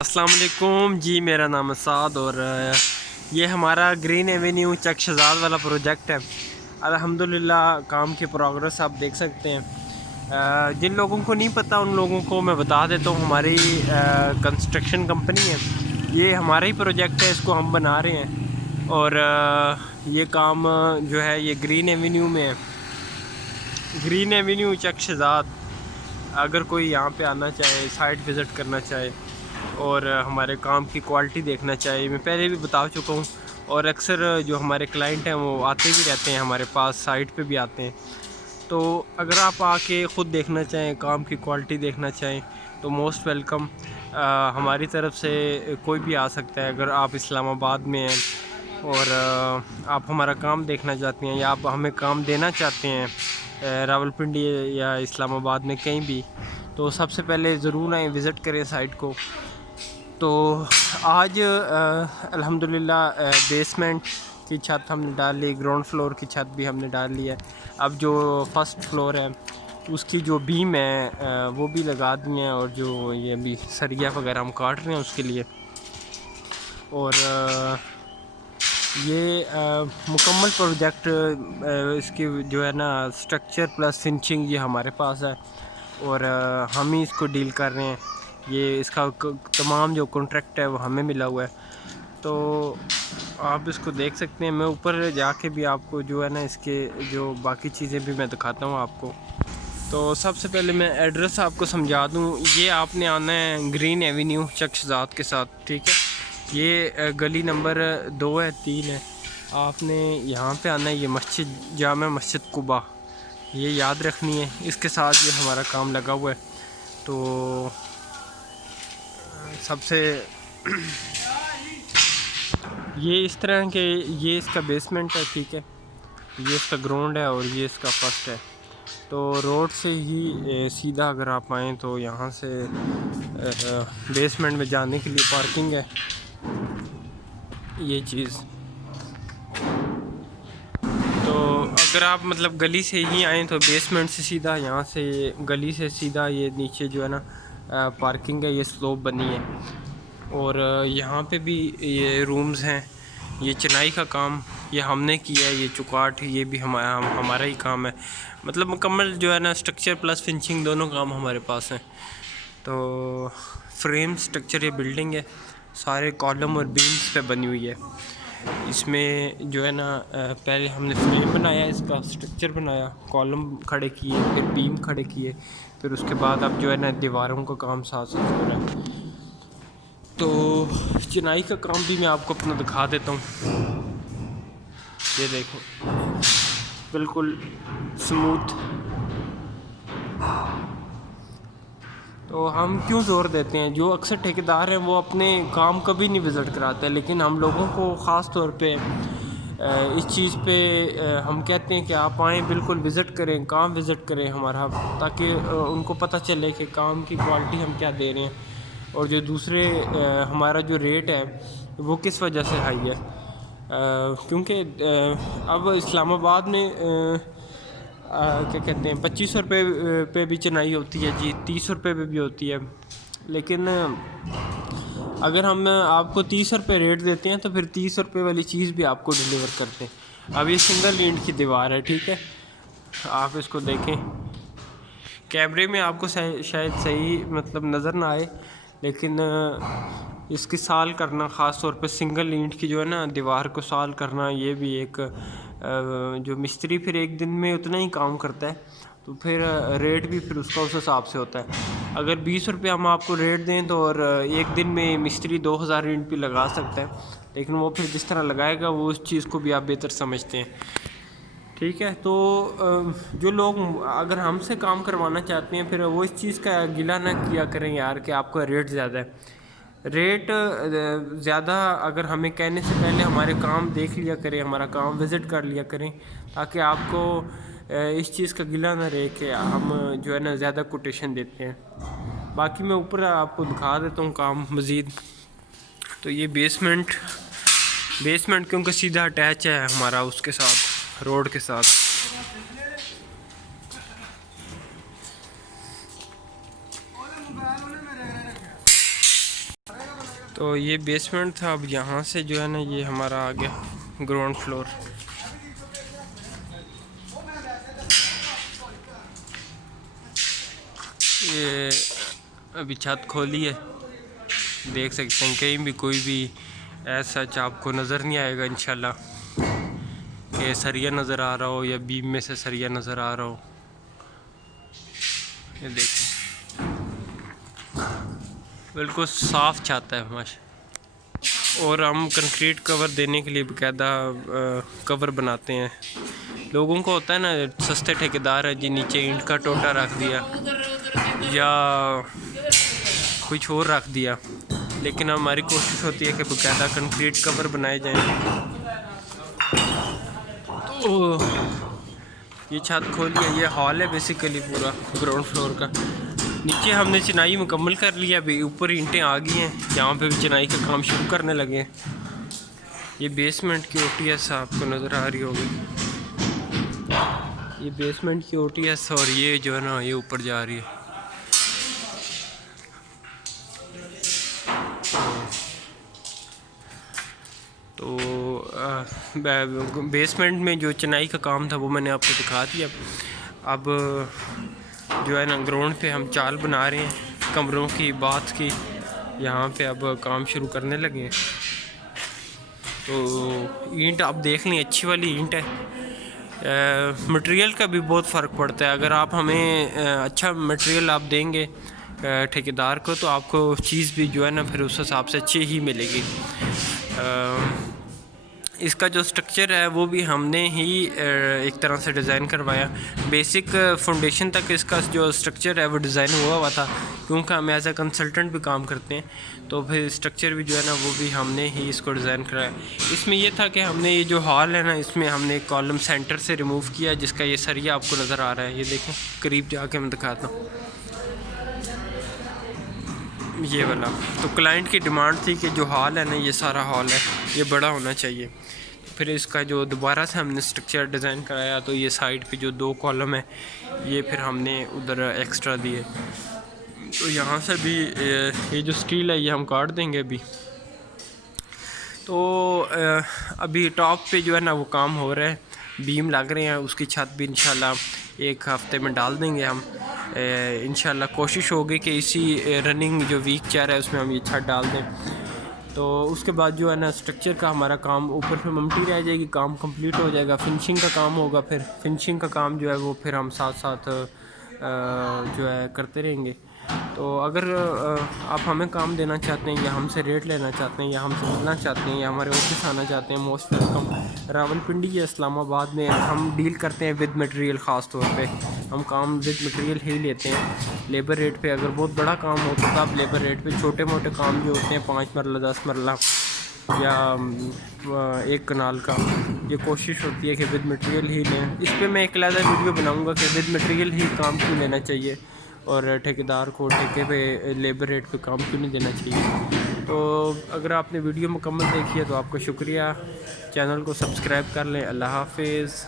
السلام علیکم جی، میرا نام اسعد اور یہ ہمارا گرین ایونیو چک شہزاد والا پروجیکٹ ہے۔ الحمدللہ کام کی پروگرس آپ دیکھ سکتے ہیں۔ جن لوگوں کو نہیں پتہ ان لوگوں کو میں بتا دیتا ہوں، ہماری کنسٹرکشن کمپنی ہے، یہ ہمارا ہی پروجیکٹ ہے، اس کو ہم بنا رہے ہیں اور یہ کام جو ہے یہ گرین ایونیو میں ہے، گرین ایونیو چک شہزاد۔ اگر کوئی یہاں پہ آنا چاہے، سائٹ وزٹ کرنا چاہے اور ہمارے کام کی کوالٹی دیکھنا چاہیے، میں پہلے بھی بتا چکا ہوں، اور اکثر جو ہمارے کلائنٹ ہیں وہ آتے بھی رہتے ہیں ہمارے پاس، سائٹ پہ بھی آتے ہیں۔ تو اگر آپ آ کے خود دیکھنا چاہیں، کام کی کوالٹی دیکھنا چاہیں تو موسٹ ویلکم، ہماری طرف سے کوئی بھی آ سکتا ہے۔ اگر آپ اسلام آباد میں ہیں اور آپ ہمارا کام دیکھنا چاہتے ہیں یا آپ ہمیں کام دینا چاہتے ہیں راولپنڈی یا اسلام آباد میں کہیں بھی، تو سب سے پہلے ضرور آئیں، وزٹ کریں سائٹ کو۔ تو آج الحمدللہ بیسمنٹ کی چھت ہم نے ڈال لی، گراؤنڈ فلور کی چھت بھی ہم نے ڈال لی ہے۔ اب جو فرسٹ فلور ہے اس کی جو بیم ہے وہ بھی لگا دی ہیں، اور جو یہ ابھی سریا وغیرہ ہم کاٹ رہے ہیں اس کے لیے۔ اور یہ مکمل پروجیکٹ اس کی جو ہے نا سٹرکچر پلس فنشنگ یہ ہمارے پاس ہے، اور ہم ہی اس کو ڈیل کر رہے ہیں۔ یہ اس کا تمام جو کانٹریکٹ ہے وہ ہمیں ملا ہوا ہے، تو آپ اس کو دیکھ سکتے ہیں۔ میں اوپر جا کے بھی آپ کو جو ہے نا اس کے جو باقی چیزیں بھی میں دکھاتا ہوں آپ کو۔ تو سب سے پہلے میں ایڈریس آپ کو سمجھا دوں، یہ آپ نے آنا ہے گرین ایونیو چک شہزاد کے ساتھ، ٹھیک ہے؟ یہ گلی نمبر 2 ہے، 3 ہے، آپ نے یہاں پہ آنا ہے۔ یہ مسجد جامع مسجد قباء یہ یاد رکھنی ہے، اس کے ساتھ یہ ہمارا کام لگا ہوا ہے۔ تو سب سے یہ اس طرح کہ یہ اس کا بیسمنٹ ہے، ٹھیک ہے؟ یہ اس کا گراؤنڈ ہے اور یہ اس کا فرسٹ ہے۔ تو روڈ سے ہی سیدھا اگر آپ آئیں تو یہاں سے بیسمنٹ میں جانے کے لیے پارکنگ ہے، یہ چیز۔ تو اگر آپ مطلب گلی سے ہی آئیں تو بیسمنٹ سے سیدھا، یہاں سے گلی سے سیدھا یہ نیچے جو ہے نا پارکنگ ہے، یہ سلوپ بنی ہے، اور یہاں پہ بھی یہ رومز ہیں۔ یہ چنائی کا کام یہ ہم نے کیا ہے، یہ چکاٹ یہ بھی ہمارا ہی کام ہے، مطلب مکمل جو ہے نا سٹرکچر پلس فنشنگ دونوں کام ہمارے پاس ہیں۔ تو فریم سٹرکچر یہ بلڈنگ ہے، سارے کالم اور بیمز پہ بنی ہوئی ہے۔ اس میں جو ہے نا پہلے ہم نے فریم بنایا، اس کا سٹرکچر بنایا، کالم کھڑے کیے، پھر بیم کھڑے کیے، پھر اس کے بعد اب جو ہے نا دیواروں کا کام ساتھ ساتھ ہو رہا ہے۔ تو چنائی کا کام بھی میں آپ کو اپنا دکھا دیتا ہوں، یہ دیکھو بالکل سموتھ۔ تو ہم کیوں زور دیتے ہیں، جو اکثر ٹھیکیدار ہیں وہ اپنے کام کبھی نہیں وزٹ کراتے، لیکن ہم لوگوں کو خاص طور پہ اس چیز پہ ہم کہتے ہیں کہ آپ آئیں، بالکل وزٹ کریں، کام وزٹ کریں ہمارا، تاکہ ان کو پتہ چلے کہ کام کی کوالٹی ہم کیا دے رہے ہیں، اور جو دوسرے ہمارا جو ریٹ ہے وہ کس وجہ سے ہائی ہے۔ کیونکہ اب اسلام آباد میں کیا کہتے ہیں 2500 روپے پہ بھی چنائی ہوتی ہے جی، 30 روپے پہ بھی ہوتی ہے، لیکن اگر ہم آپ کو 30 روپے ریٹ دیتے ہیں تو پھر 30 روپے والی چیز بھی آپ کو ڈیلیور کرتے ہیں۔ اب یہ سنگل اینٹ کی دیوار ہے، ٹھیک ہے؟ آپ اس کو دیکھیں، کیمرے میں آپ کو شاید صحیح مطلب نظر نہ آئے، لیکن اس کی سال کرنا، خاص طور پہ سنگل اینٹ کی جو ہے نا دیوار کو سال کرنا، یہ بھی ایک جو مستری پھر ایک دن میں اتنا ہی کام کرتا ہے، تو پھر ریٹ بھی پھر اس کا اس حساب سے ہوتا ہے۔ اگر 20 روپے ہم آپ کو ریٹ دیں تو اور ایک دن میں مستری 2000 اینٹ بھی لگا سکتا ہے، لیکن وہ پھر جس طرح لگائے گا وہ اس چیز کو بھی آپ بہتر سمجھتے ہیں، ٹھیک ہے؟ تو جو لوگ اگر ہم سے کام کروانا چاہتے ہیں پھر وہ اس چیز کا گلہ نہ کیا کریں یار کہ آپ کا ریٹ زیادہ ہے۔ ریٹ زیادہ اگر ہمیں کہنے سے پہلے ہمارے کام دیکھ لیا کریں، ہمارا کام وزٹ کر لیا کریں، تاکہ آپ کو اس چیز کا گلہ نہ رہے کہ ہم جو ہے نا زیادہ کوٹیشن دیتے ہیں۔ باقی میں اوپر آپ کو دکھا دیتا ہوں کام مزید۔ تو یہ بیسمنٹ کیونکہ سیدھا اٹیچ ہے ہمارا اس کے ساتھ، روڈ کے ساتھ۔ تو یہ بیسمنٹ تھا. اب یہاں سے جو ہے نا یہ ہمارا آ گیا گراؤنڈ فلور. یہ ابھی چھت کھولی ہے, دیکھ سکتے ہیں کہیں بھی کوئی بھی ایسا آپ کو نظر نہیں آئے گا انشاءاللہ کہ سریا نظر آ رہا ہو یا بیم میں سے سریا نظر آ رہا ہو. یہ دیکھیں بالکل صاف چھت ہے ماشاء. اور ہم کنکریٹ کور دینے کے لیے باقاعدہ کور بناتے ہیں. لوگوں کو ہوتا ہے نا سستے ٹھیکیدار ہے جی, نیچے اینٹ کا ٹوٹا رکھ دیا یا کچھ اور رکھ دیا, لیکن ہماری کوشش ہوتی ہے کہ باقاعدہ کنکریٹ کور بنائے جائیں. تو یہ چھت کھولی ہے, یہ ہال ہے بیسیکلی پورا گراؤنڈ فلور کا. نیچے ہم نے چنائی مکمل کر لیا, ابھی اوپر اینٹیں آ گئی ہیں, یہاں پہ بھی چنائی کا کام شروع کرنے لگے ہیں. یہ بیسمنٹ کی او ٹی ایس آپ کو نظر آ رہی ہوگی, یہ بیسمنٹ کی او ٹی ایس, اور یہ جو ہے نا یہ اوپر جا رہی ہے. تو بیسمنٹ میں جو چنائی کا کام تھا وہ میں نے آپ کو دکھا دیا. اب جو ہے نا گراؤنڈ پہ ہم چال بنا رہے ہیں کمروں کی, باتھ کی. یہاں پہ اب کام شروع کرنے لگے ہیں. تو اینٹ آپ دیکھ لیں, اچھی والی اینٹ ہے. مٹیریل کا بھی بہت فرق پڑتا ہے. اگر آپ ہمیں اچھا مٹیریل آپ دیں گے ٹھیکیدار کو, تو آپ کو چیز بھی جو ہے نا پھر اس حساب سے اچھی ہی ملے گی. اس کا جو سٹرکچر ہے وہ بھی ہم نے ہی ایک طرح سے ڈیزائن کروایا. بیسک فاؤنڈیشن تک اس کا جو سٹرکچر ہے وہ ڈیزائن ہوا تھا, کیونکہ ہم ایز اے کنسلٹنٹ بھی کام کرتے ہیں. تو پھر سٹرکچر بھی جو ہے نا وہ بھی ہم نے ہی اس کو ڈیزائن کرایا. اس میں یہ تھا کہ ہم نے یہ جو ہال ہے نا اس میں ہم نے ایک کالم سینٹر سے ریموو کیا, جس کا یہ سریا آپ کو نظر آ رہا ہے. یہ دیکھیں قریب جا کے میں دکھاتا ہوں, یہ والا. تو کلائنٹ کی ڈیمانڈ تھی کہ جو ہال ہے نا یہ سارا ہال ہے یہ بڑا ہونا چاہیے. پھر اس کا جو دوبارہ سے ہم نے سٹرکچر ڈیزائن کرایا, تو یہ سائڈ پہ جو 2 کالم ہے یہ پھر ہم نے ادھر ایکسٹرا دیے. تو یہاں سے بھی یہ جو سٹیل ہے یہ ہم کاٹ دیں گے ابھی. تو ابھی ٹاپ پہ جو ہے نا وہ کام ہو رہا ہے, بیم لگ رہے ہیں, اس کی چھت بھی انشاءاللہ 1 ہفتے میں ڈال دیں گے ہم. انشاءاللہ کوشش ہوگی کہ اسی رننگ جو ویک چل رہا ہے اس میں ہم یہ چھت ڈال دیں. تو اس کے بعد جو ہے نا سٹرکچر کا ہمارا کام اوپر پہ ممٹی رہ جائے گی, کام کمپلیٹ ہو جائے گا. فنشنگ کا کام ہوگا, پھر فنشنگ کا کام جو ہے وہ پھر ہم ساتھ ساتھ جو ہے کرتے رہیں گے. تو اگر آپ ہمیں کام دینا چاہتے ہیں یا ہم سے ریٹ لینا چاہتے ہیں یا ہم سے ملنا چاہتے ہیں یا ہمارے آفس آنا چاہتے ہیں, موسٹ ویلکم. راولپنڈی یا اسلام آباد میں ہم ڈیل کرتے ہیں ود مٹیریل. خاص طور پہ ہم کام ود مٹیریل ہی لیتے ہیں. لیبر ریٹ پہ اگر بہت بڑا کام ہو تو تب لیبر ریٹ پہ. چھوٹے موٹے کام جو ہوتے ہیں 5 مرلہ 10 مرلہ یا 1 کنال کا, یہ کوشش ہوتی ہے کہ ود مٹیریل ہی لیں. اس پہ میں ایک علیحدہ ویڈیو بناؤں گا کہ ود مٹیریل ہی کام کیوں لینا چاہیے اور ٹھیکیدار کو ٹھیکے پہ لیبر ریٹ پہ کام کیوں نہیں دینا چاہیے. تو اگر آپ نے ویڈیو مکمل دیکھی ہے تو آپ کو شکریہ. چینل کو سبسکرائب کر لیں. اللہ حافظ.